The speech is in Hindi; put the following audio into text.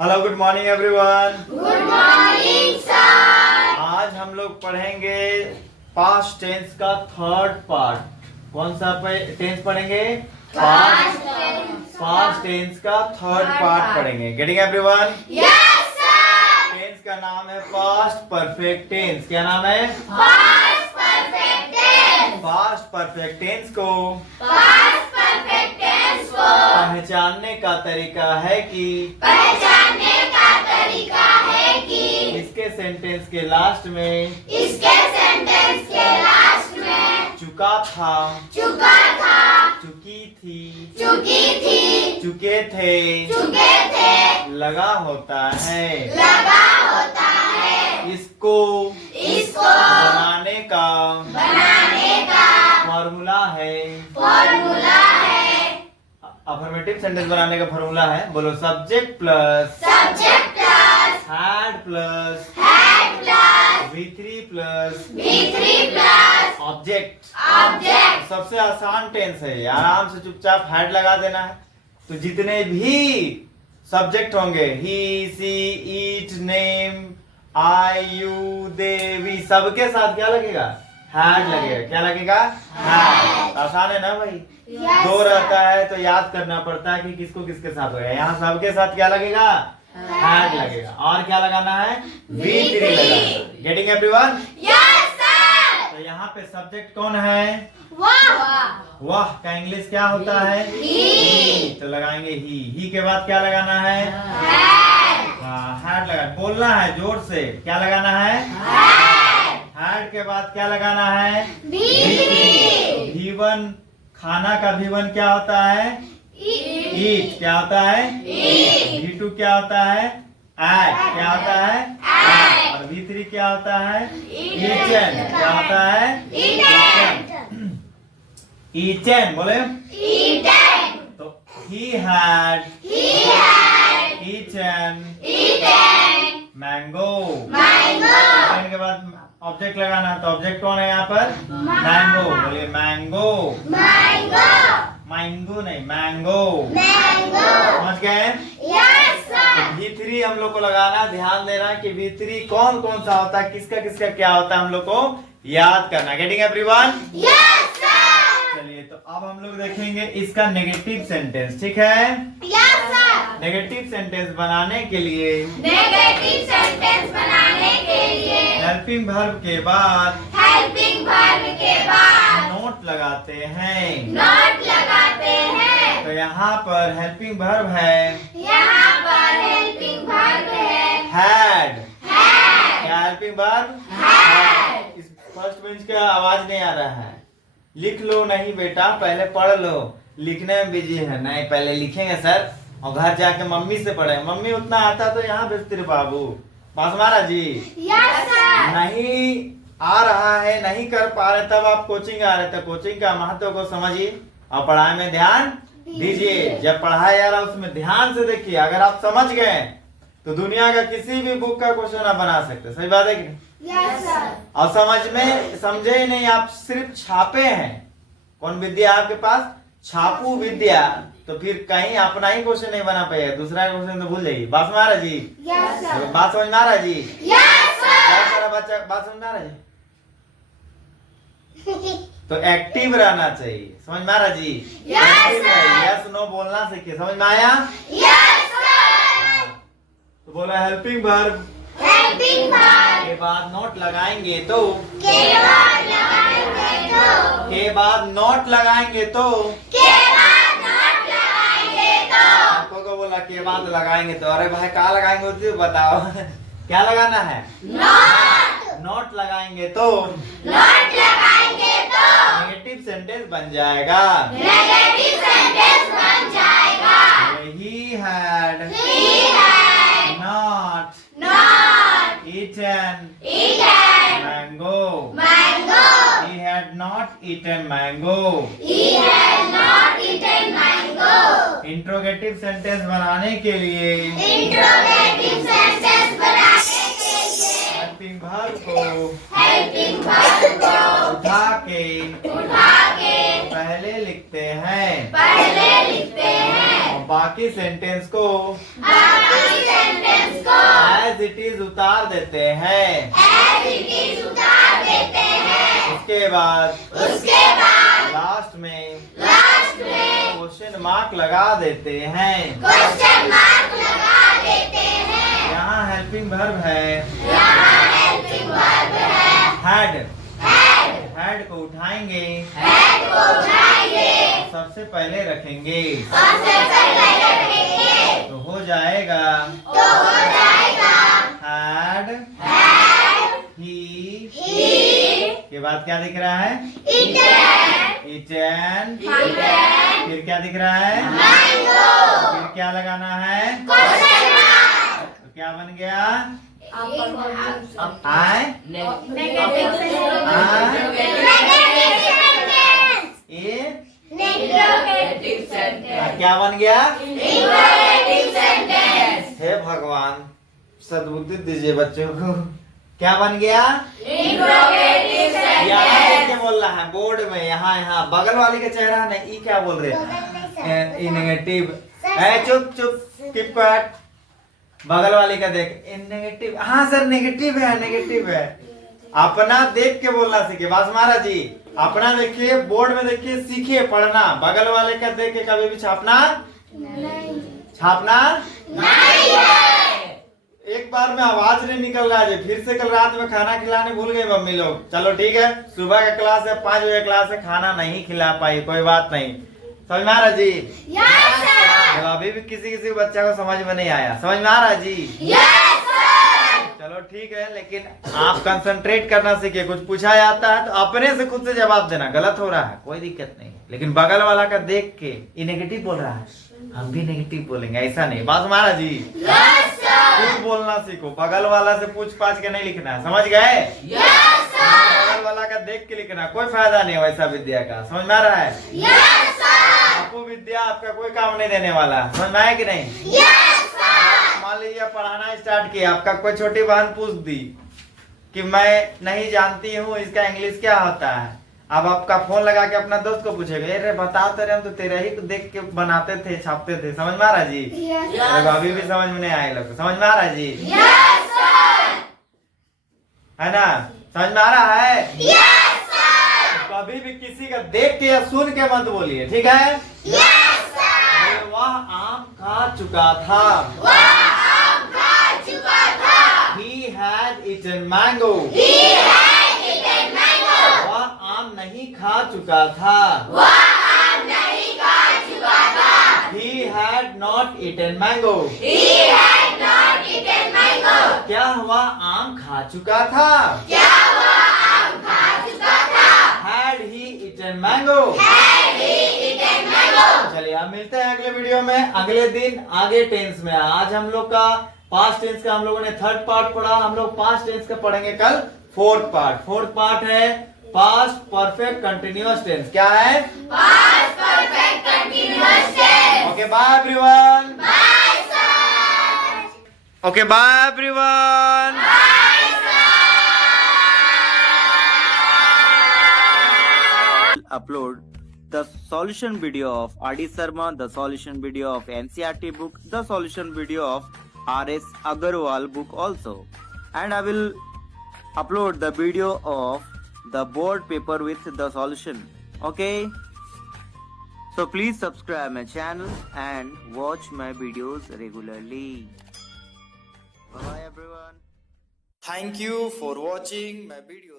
Hello, good morning everyone. Good morning sir. आज हम लोग पढ़ेंगे पास्ट टेंस का थर्ड पार्ट। कौन सा टेंस पढ़ेंगे? पास्ट टेंस का थर्ड पार्ट पढ़ेंगे। Getting everyone? Yes sir. Tense का नाम है पास्ट परफेक्ट टेंस। क्या नाम है? Past perfect tense. Past perfect tense को पास्ट परफेक्ट टेंस को पहचानने का तरीका है कि इसके सेंटेंस के लास्ट में चुका था, चुकी थी, चुके थे, लगा होता है, इसको बनाने का फॉर्मूला है। अफर्मेटिव सेंटेंस बनाने का फॉर्मूला है। बोलो, subject plus had plus V3 plus object. सबसे आसान टेंस है, आराम से चुपचाप हैड लगा देना है। तो जितने भी सब्जेक्ट होंगे, he, she, it, name, I, you, they, we, सबके साथ क्या लगेगा? हैड लगेगा। क्या लगेगा? हैड। आसान है ना भाई? दो रहता है तो याद करना पड़ता है कि किसको किसके साथ होगा। यहाँ सबके साथ क्या लगेगा? हैड लगेगा। और क्या लगाना है? V3 लगाना। Getting everyone? तो यहाँ पे सब्जेक्ट कौन है? वाह का इंग्लिश क्या होता है? तो लगाएंगे ही के बाद क्या लगाना है? हाँ, हैड लगा। बोलना है जोर से। क्या लगाना है? हैड के बाद क्या लगाना है? V1। खाना का V1 क्या होता है? ईट। क्या होता है? V2 क्या होता है? एट। क्या होता है? और V3 क्या होता है? ईटन। क्या होता है? ईटन। बोले तो he had eaten mango. Eaten के बाद ऑब्जेक्ट लगाना है। तो ऑब्जेक्ट कौन है यहाँ पर? मैंगो। बोलिए मैंगो। मैंगो नहीं, मैंगो। समझ गए? V3 हम लोग को लगाना। ध्यान देना कि V3 कौन कौन सा होता है, किसका किसका क्या होता है, हम लोग को याद करना। Getting everyone? चलिए, तो अब हम लोग देखेंगे इसका नेगेटिव सेंटेंस। ठीक है? नेगेटिव सेंटेंस बनाने के लिए हेल्पिंग वर्ब के बाद नोट लगाते हैं। तो यहाँ पर हेल्पिंग वर्ब है हैड। क्या हेल्पिंग वर्ब? इस फर्स्ट बेंच का आवाज नहीं आ रहा है। लिख लो नहीं बेटा, पहले पढ़ लो। लिखने में बिजी है। नहीं, पहले लिखेंगे सर और घर जाके मम्मी से पढ़े। मम्मी उतना आता तो यहाँ भेजते रे बाबू। बासमारा जी नहीं आ रहा है, नहीं कर पा रहे, तब आप कोचिंग आ रहे थे। कोचिंग का महत्व को समझिए और पढ़ाई में ध्यान दीजिए। जब पढ़ाया जा रहा उसमें ध्यान से देखिए। अगर आप समझ गए तो दुनिया का किसी भी बुक का क्वेश्चन आप बना सकते। सही बात है कि नहीं? और समझे ही नहीं, आप सिर्फ छापे हैं। कौन विद्या आपके पास? छापू विद्या। तो फिर कहीं अपना ही क्वेश्चन नहीं बना पाएगा, दूसरा क्वेश्चन तो भूल जाइए। बात समझ रहा जी? बात समझ में आ रहा जी? बच्चा बात समझ में आ रहा जी? तो एक्टिव रहना चाहिए। समझ में आ रहा जी? यस नो बोलना सीखिए। समझ में आया? तो बोला हेल्पिंग वर्ब के बाद नोट लगाएंगे तो के बाद नोट लगाएंगे तो आपको को बोला के बाद लगाएंगे तो अरे भाई कहाँ लगाएंगे उसे बताओ। क्या लगाना है? नोट लगाएंगे तो नेगेटिव सेंटेंस बन जाएगा। He had not eaten mango. He had not eaten mango. Interrogative sentence बनाने के लिए हेल्पिंग वर्ब को उठा के पहले लिखते हैं। बाकी सेंटेंस को सेंटेंस को एज इट इज उतार देते हैं। एज इट इज उतार देते हैं। उसके बाद लास्ट में क्वेश्चन मार्क लगा देते हैं। क्वेश्चन मार्क लगा देते हैं। यहाँ हेल्पिंग वर्ब है, यहाँ हेल्पिंग वर्ब है। हैड। हैड हैड को उठाएंगे, हैड को उठाएंगे, सबसे पहले रखेंगे सबसे पहले रखेंगे, तो हो जाएगा तो हो जाएगा हैड हैड ही ही के बाद क्या दिख रहा है? Eaten eaten. ईटन फिर क्या दिख रहा है? मैंगो। फिर क्या लगाना है? Question mark. तो क्या बन गया? नेगेटिव आए सेंटेंस। ए नेगेटिव सेंटेंस। क्या बन गया? Negative sentence. हे भगवान, सद्बुद्धि दीजिए बच्चों को। क्या बन गया? नेगेटिव यहाँ देख सेंटेंस। के बोल रहा है बोर्ड में, यहाँ बगल वाली का चेहरा नहीं, ई क्या बोल रहे हैं? नेगेटिव। चुप चुप, कीप क्वाइट। बगल वाली का देख, नेगेटिव। हाँ सर, नेगेटिव है, नेगेटिव है। अपना देख के बोलना सीखिए बस महाराज जी। अपना देखिए, बोर्ड में देखिए, सीखिए पढ़ना। बगल वाले का देख के कभी भी छापना नहीं है। एक बार में आवाज नहीं निकल रहा है। फिर से कल रात में खाना खिलाने भूल गए मम्मी लोग। चलो ठीक है, सुबह का क्लास है, 5 बजे क्लास है, खाना नहीं खिला पाई, कोई बात नहीं। समझ में आ रहा जी? Yes sir. चलो, अभी भी किसी बच्चा को समझ में नहीं आया। समझ में आ रहा जी? Yes sir. चलो ठीक है, लेकिन आप कंसंट्रेट करना सीखिए। कुछ पूछा जाता है तो अपने से खुद से जवाब देना। गलत हो रहा है कोई दिक्कत नहीं, लेकिन बगल वाला का देख के ये नेगेटिव बोल रहा है, हम भी नेगेटिव बोलेंगे, ऐसा नहीं। बात हमारा जी? Yes sir. खुद बोलना सीखो, बगल वाला से पूछ पाछ के नहीं लिखना है। समझ गए? Yes sir. बगल वाला का देख के लिखना, कोई फायदा नहीं है वैसा विद्या का। समझ में आ रहा है? Yes sir. आपको विद्या आपका कोई काम नहीं देने वाला। समझ में आया कि नहीं? Yes sir. मान लीजिए पढ़ाना स्टार्ट किया, आपका कोई छोटी बहन पूछ दी कि मैं नहीं जानती हूँ इसका इंग्लिश क्या होता है। अब आपका फोन लगा के अपना दोस्त को पूछेगा, अरे बता तो रहे हम तो तेरा ही देख के बनाते थे, छापते थे। समझ में आ रहा जी? अरे अभी भी समझ में नहीं आए लोग। समझ में आ रहा जी? Yes sir. है ना? समझ में आ रहा है? Yes sir. कभी भी किसी का देख के या सुन के मत बोलिए, ठीक है? Yes sir. वह आम खा चुका था। वह आम खा चुका था। He had eaten mango. He had eaten mango. वह आम नहीं खा चुका था। वह आम नहीं खा चुका था। He had not eaten mango. He had not eaten mango. क्या वह आम खा चुका था? क्या वह आम खा चुका था? Had he eaten mango? Had he eaten mango? चलिए हम मिलते हैं अगले वीडियो में, अगले दिन आगे टेंस में। आज हम लोग का पास्ट टेंस का हम लोगों ने 3rd पार्ट पढ़ा। हम लोग पास्ट टेंस का पढ़ेंगे कल 4th पार्ट। 4th पार्ट है पास्ट परफेक्ट कंटिन्यूअस टेंस। क्या है? Past perfect continuous tense. Okay bye everyone. Bye sir. Okay bye everyone. Bye sir. Upload the solution video of R.D. Sharma, the solution video of NCERT book, the solution video of R.S. Agarwal book also, and I will upload the video of the board paper with the solution. Okay, so please subscribe my channel and watch my videos regularly. Bye bye everyone. Thank you for watching my video.